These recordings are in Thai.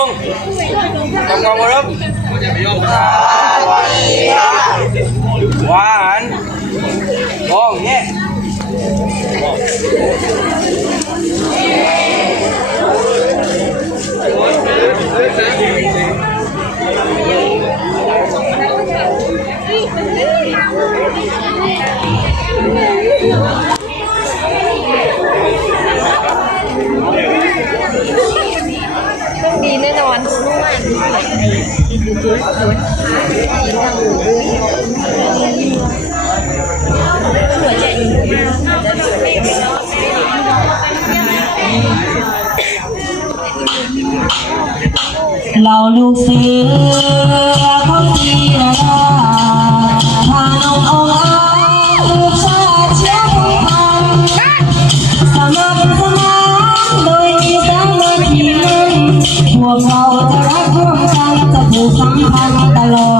con Con con qua Đức Qua anh. Con nhé. Thank you. านร่วมในอินดูดุสดุสหัวใจอยู่จะดูไม่เป็นไรเราลูกเสือพ่อเสียพาน้ององอาชาเชียงพันสมัครสมัำพันตลอด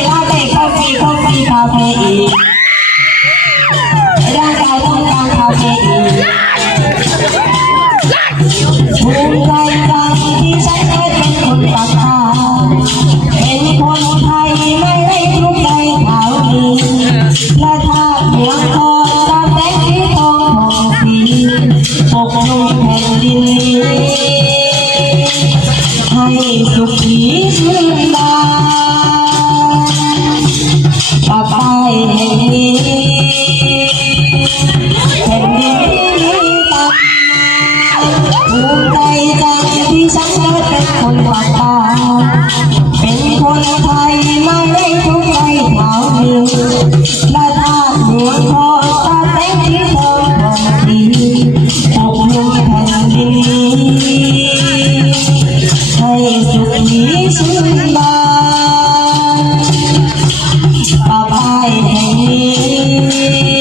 และถ้าเพียงพอสเต็กที่ต้องมองสีปกคลุมแผ่นดินให้สุขีชื่นบานกับไปแห่งนี้แผ่นดินที่มีตำนานภูมิใจจังที่ฉันได้เป็นคนของตา นบาทป่ห่นี้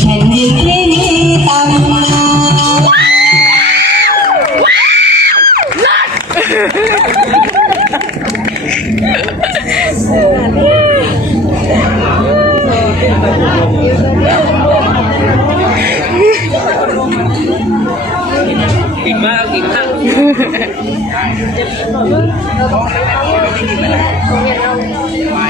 แนดีดีตำน เดี๋ยวเปิดเพิ่มเราต้องไปเอาเนเรา